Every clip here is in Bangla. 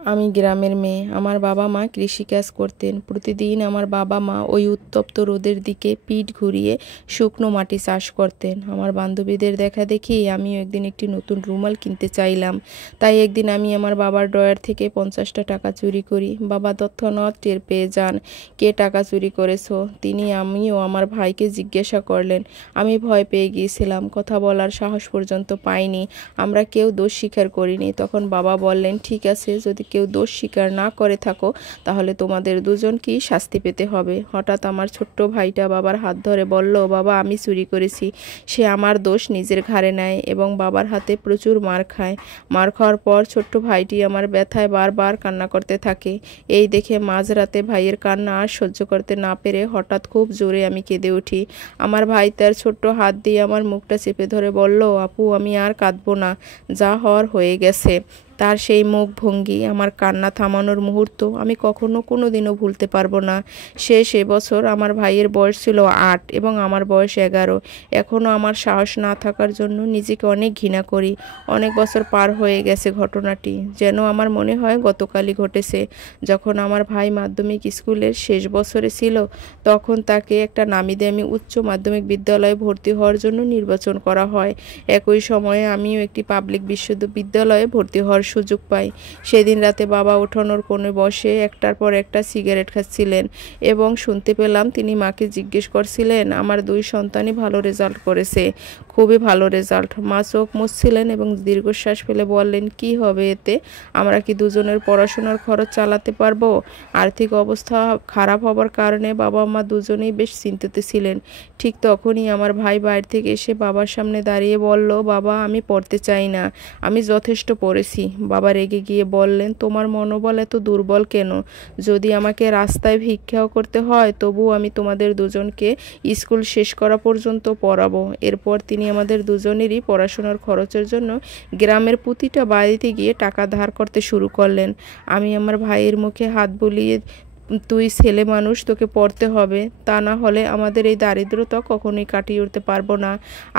আমি গ্রামের মেয়ে। আমার বাবা মা কৃষিকাজ করতেন। প্রতিদিন আমার বাবা মা ওই উত্তপ্ত রোদের দিকে পিঠ ঘুরিয়ে শুকনো মাটি চাষ করতেন। আমার বান্ধবীদের দেখাদেখি আমিও একদিন একটি নতুন রুমাল কিনতে চাইলাম। তাই একদিন আমি আমার বাবার ড্রয়ার থেকে 50টা টাকা চুরি করি। বাবা তৎক্ষণাৎ টের পেয়ে যান কে টাকা চুরি করেছো। তিনি আমিও আমার ভাইকে জিজ্ঞাসা করলেন। আমি ভয় পেয়ে গিয়েছিলাম, কথা বলার সাহস পর্যন্ত পাইনি। আমরা কেউ দোষ স্বীকার করিনি। তখন বাবা বললেন, ঠিক আছে, যদি কেউ দোষ স্বীকার না করে থাকো তাহলে তোমাদের দুজনকেই শাস্তি পেতে হবে। হঠাৎ আমার ছোট্ট ভাইটা বাবার হাত ধরে বলল, বাবা আমি চুরি করেছি। সে আমার দোষ নিজের ঘাড়ে নেয় এবং বাবার হাতে প্রচুর মার খায়। মার খাওয়ার পর ছোট্ট ভাইটি আমার ব্যথায় বারবার কান্না করতে থাকে। এই দেখে মাঝরাতে ভাইয়ের কান্না আর সহ্য করতে না পেরে হঠাৎ খুব জোরে আমি কেঁদে উঠি। আমার ভাই তার ছোট্ট হাত দিয়ে আমার মুখটা চেপে ধরে বলল, আপু আমি আর কাঁদবো না, যা হওয়ার হয়ে গেছে। তার সেই মুখ ভঙ্গি, আমার কান্না থামানোর মুহূর্ত আমি কখনো কোনোদিনও ভুলতে পারবো না। সে বছর আমার ভাইয়ের বয়স ছিল 8 এবং আমার বয়স 11। এখনও আমার সাহস না থাকার জন্য নিজেকে অনেক ঘৃণা করি। অনেক বছর পার হয়ে গেছে, ঘটনাটি যেন আমার মনে হয় গতকালই ঘটেছে। যখন আমার ভাই মাধ্যমিক স্কুলের শেষ বছরে ছিল, তখন তাকে একটা নামিদামি উচ্চ মাধ্যমিক বিদ্যালয়ে ভর্তি হওয়ার জন্য নির্বাচন করা হয়। একই সময়ে আমিও একটি পাবলিক বিশ্ববিদ্যালয়ে ভর্তি হওয়ার সুযোগ পাই। সেদিন রাতে বাবা উঠোনের কোণে বসে একটার পর একটা সিগারেট খাচ্ছিলেন এবং শুনতে পেলাম তিনি মাকে জিজ্ঞেস করছিলেন, আমার 2 সন্তানই ভালো রেজাল্ট করেছে, খুবই ভালো রেজাল্ট। মা চোখ মুছছিলেন এবং দীর্ঘশ্বাস ফেলে বললেন, কি হবে এতে? আমরা কি দুজনের পড়াশোনার খরচ চালাতে পারবো? আর্থিক অবস্থা খারাপ হবার কারণে বাবা মা দুজনেই বেশ চিন্তিত ছিলেন। ঠিক তখনই আমার ভাই বাইরে থেকে এসে বাবার সামনে দাঁড়িয়ে বলল, বাবা আমি পড়তে চাই না, আমি যথেষ্ট পড়েছি। বাবা রেগে গিয়ে বললেন, তোমার মনোবল এত দুর্বল কেন? যদি আমাকে রাস্তায় ভিক্ষাও করতে হয় তবুও আমি তোমাদের দুজনকে স্কুল শেষ করা পর্যন্ত পড়াবো। এরপর তিনি আমাদের দুজনেরই পড়াশোনার খরচের জন্য গ্রামের প্রতিটা বাড়িতে গিয়ে টাকা ধার করতে শুরু করলেন। আমি আমার ভাইয়ের মুখে হাত বুলিয়ে, তুই ছেলে মানুষ, তোকে পড়তে হবে, তা না হলে আমাদের এই দারিদ্রতা কখনোই কাটিয়ে উঠতে পারবো না।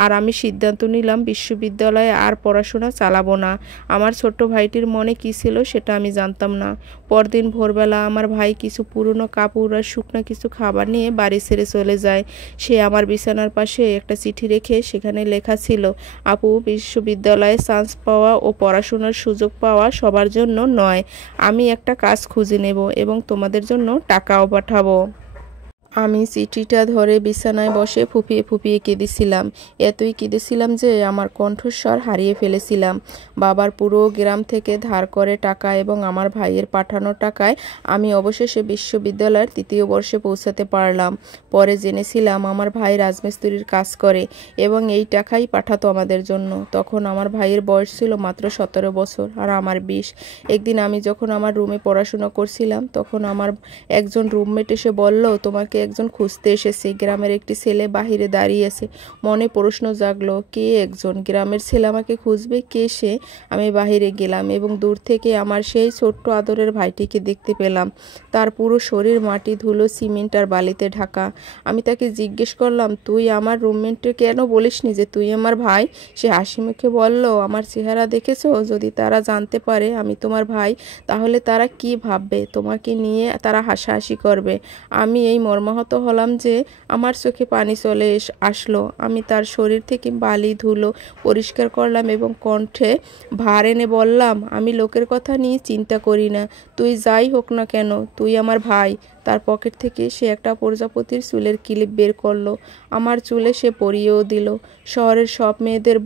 আর আমি সিদ্ধান্ত নিলাম বিশ্ববিদ্যালয়ে আর পড়াশোনা চালাবো না। আমার ছোট্ট ভাইটির মনে কী ছিল সেটা আমি জানতাম না। পরদিন ভোরবেলা আমার ভাই কিছু পুরনো কাপড় আর শুকনো কিছু খাবার নিয়ে বাড়ি ছেড়ে চলে যায়। সে আমার বিছানার পাশে একটা চিঠি রেখে সেখানে লেখা ছিল, আপু, বিশ্ববিদ্যালয়ে চান্স পাওয়া ও পড়াশোনার সুযোগ পাওয়া সবার জন্য নয়। আমি একটা কাজ খুঁজে নেব এবং তোমাদের জন্য টাকাও পাঠাবো। আমি চিঠিটা ধরে বিছানায় বসে ফুঁপিয়ে ফুঁপিয়ে কেঁদেছিলাম। এতই কেঁদেছিলাম যে আমার কণ্ঠস্বর হারিয়ে ফেলেছিলাম। বাবার পুরো গ্রাম থেকে ধার করে টাকা এবং আমার ভাইয়ের পাঠানো টাকায় আমি অবশেষে বিশ্ববিদ্যালয়ের 3য় বর্ষে পৌঁছাতে পারলাম। পরে জেনেছিলাম আমার ভাই রাজমিস্ত্রির কাজ করে এবং এই টাকাই পাঠাতো আমাদের জন্য। তখন আমার ভাইয়ের বয়স ছিল মাত্র 17 বছর আর আমার 20। একদিন আমি যখন আমার রুমে পড়াশোনা করছিলাম তখন আমার একজন রুমমেট এসে বলল, তোমাকে একজন খুঁজতে এসেছে। গ্রামের একটি ছেলে বাহিরে দাঁড়িয়ে আছে। মনে প্রশ্ন জাগলো, কে একজন গ্রামের ছেলে আমাকে খুঁজবে? কে সে? আমি বাহিরে গেলাম এবং দূর থেকে আমার সেই ছোট্ট আদরের ভাইটিকে দেখতে পেলাম। তার পুরো শরীর মাটি, ধুলো, সিমেন্ট আর বালিতে ঢাকা। আমি তাকে জিজ্ঞেস করলাম, তুই আমার রুমমেটকে কেন বলিসনি যে তুই আমার ভাই? সে হাসি মুখে বলল, আমার চেহারা দেখেছো? যদি তারা জানতে পারে আমি তোমার ভাই তাহলে তারা কি ভাববে? তোমাকে নিয়ে তারা হাসাহাসি করবে। আমি এই মর্মাহত হলাম যে আমার চোখে পানি চলে আসলো। আমি তার শরীর থেকে বালি ধুলো পরিষ্কার করলাম এবং কণ্ঠে ভার এনে বললাম, আমি লোকের কথা নিয়ে চিন্তা করি না, তুই যাই হোক না কেন, তুই আমার ভাই। তার পকেট থেকে সে একটা প্রজাপতির চুলের ক্লিপ বের করলো। আমার চুলে সে পরিয়েও দিল। শহরের সব মেয়েদের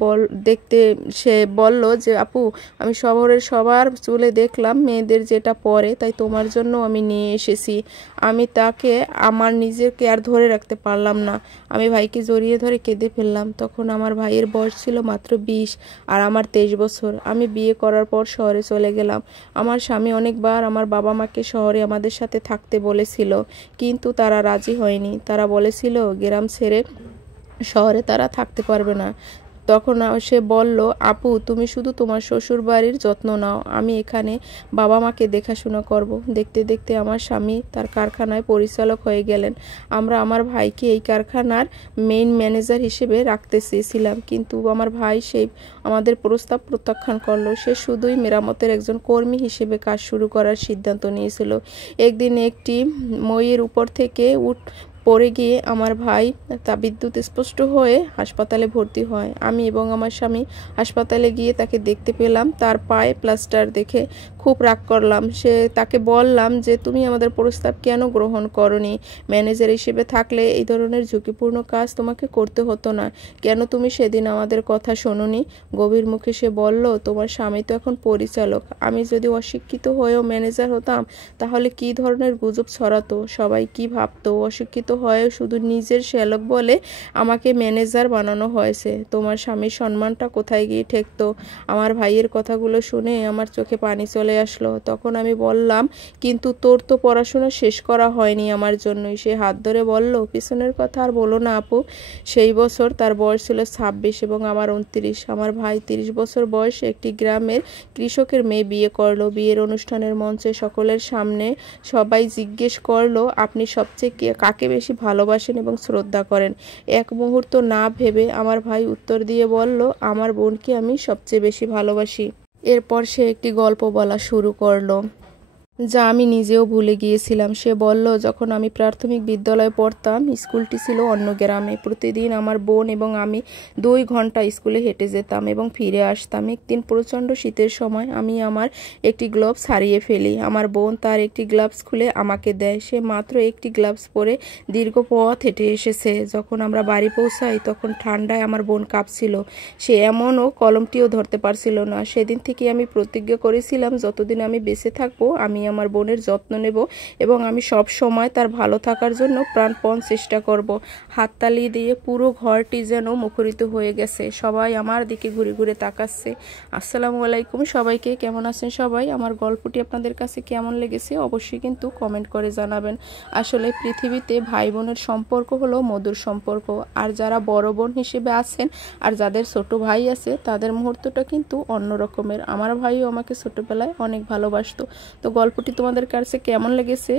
দেখতে সে বলল যে, আপু, আমি শহরের সবার চুলে দেখলাম মেয়েদের যেটা পরে, তাই তোমার জন্য আমি নিয়ে এসেছি। আমি তাকে আমার নিজেকে আর ধরে রাখতে পারলাম না। আমি ভাইকে জড়িয়ে ধরে কেঁদে ফেললাম। তখন আমার ভাইয়ের বয়স ছিল মাত্র 20 আর আমার 23 বছর। আমি বিয়ে করার পর শহরে চলে গেলাম। আমার স্বামী অনেকবার আমার বাবা মাকে শহরে আমাদের সাথে থাকতে বলেছিল, কিন্তু তারা রাজি হয়নি। তারা বলেছিল গ্রাম ছেড়ে শহরে তারা থাকতে পারবে না। তখন সে বলল, আপু তুমি শুধু তোমার শ্বশুর বাড়ির যত্ন নাও, আমি এখানে বাবা মাকে দেখাশোনা করব। দেখতে দেখতে আমার স্বামী তার কারখানায় পরিচালক হয়ে গেলেন। আমরা আমার ভাইকে এই কারখানার মেইন ম্যানেজার হিসেবে রাখতে চেয়েছিলাম, কিন্তু আমার ভাই সেই আমাদের প্রস্তাব প্রত্যাখ্যান করলো। সে শুধুই মেরামতের একজন কর্মী হিসেবে কাজ শুরু করার সিদ্ধান্ত নিয়েছিল। একদিন একটি মইয়ের উপর থেকে পড়ে গিয়ে আমার ভাই তা বিদ্যুৎ স্পষ্ট হয়ে হাসপাতালে ভর্তি হয়। আমি এবং আমার স্বামী হাসপাতালে গিয়ে তাকে দেখতে পেলাম। তার পায়ে প্লাস্টার দেখে খুব রাগ করলাম। তাকে বললাম যে তুমি আমাদের প্রস্তাব কেন গ্রহণ করনি? ম্যানেজার হিসেবে থাকলে এই ধরনের ঝুঁকিপূর্ণ কাজ তোমাকে করতে হতো না। কেন তুমি সেদিন আমাদের কথা শোনোনি? গভীর মুখে সে বলল, তোমার স্বামী তো এখন পরিচালক। আমি যদি অশিক্ষিত হয়েও ম্যানেজার হতাম তাহলে কি ধরনের গুজব ছড়াতো, সবাই কি ভাবতো? অশিক্ষিত হয়েও শুধু নিজের শ্যালক বলে আমাকে ম্যানেজার বানানো হয়েছে। তোমার স্বামীর সম্মানটা কোথায় গিয়ে ঠেকতো? আমার ভাইয়ের কথাগুলো শুনে আমার চোখে পানি চলে আসলো। তখন আমি বললাম, কিন্তু তোর তো পড়াশোনা শেষ করা হয়নি আমার জন্যই। সে হাত ধরে বলল, পিছনের কথা আর বলো না আপু। সেই বছর তার বয়স ছিল 26 এবং আমার 29। আমার ভাই 30 বছর বয়সে একটি গ্রামের কৃষকের মেয়ে বিয়ে করলো। বিয়ের অনুষ্ঠানের মঞ্চে সকলের সামনে সবাই জিজ্ঞেস করলো, আপনি সবচেয়ে কাকে বেশি ভালোবাসেন এবং শ্রদ্ধা করেন? এক মুহূর্ত না ভেবে আমার ভাই উত্তর দিয়ে বলল, আমার বোনকে আমি সবচেয়ে বেশি ভালোবাসি। এরপর সে একটি গল্প বলা শুরু করলো, যা আমি নিজেও ভুলে গিয়েছিলাম। সে বলল, যখন আমি প্রাথমিক বিদ্যালয়ে পড়তাম, স্কুলটি ছিল অন্য গ্রামে। প্রতিদিন আমার বোন এবং আমি 2 ঘন্টা স্কুলে হেঁটে যেতাম এবং ফিরে আসতাম। একদিন প্রচণ্ড শীতের সময় আমি আমার একটি গ্লাভস হারিয়ে ফেলি। আমার বোন তার একটি গ্লাভস খুলে আমাকে দেয়। সে মাত্র একটি গ্লাভস পরে দীর্ঘ পথ হেঁটে এসেছে। যখন আমরা বাড়ি পৌঁছাই তখন ঠান্ডায় আমার বোন কাঁপছিল। সে এমনও কলমটিও ধরতে পারছিল না। সেদিন থেকে আমি প্রতিজ্ঞা করেছিলাম, যতদিন আমি বেঁচে থাকবো আমি আমার বোনের যত্ন নেব এবং আমি সব সময় তার ভালো থাকার জন্য প্রাণপণ চেষ্টা করব। হাততালি দিয়ে পুরো ঘরটি যেন মুখরিত হয়ে গেছে। সবাই আমার দিকে ঘুরে ঘুরে তাকাচ্ছে। আসসালামু আলাইকুম সবাইকে, কেমন আছেন সবাই? আমার গল্পটি আপনাদের কাছে কেমন লেগেছে অবশ্যই কিন্তু কমেন্ট করে জানাবেন। আসলে পৃথিবীতে ভাই বোনের সম্পর্ক হলো মধুর সম্পর্ক। আর যারা বড় বোন হিসেবে আছেন আর যাদের ছোট ভাই আছে তাদের মুহূর্তটা কিন্তু অন্য রকমের। আমার ভাইও আমাকে ছোটবেলায় অনেক ভালোবাসতো। তো গল্পটি তোমাদের কাছে কেমন লেগেছে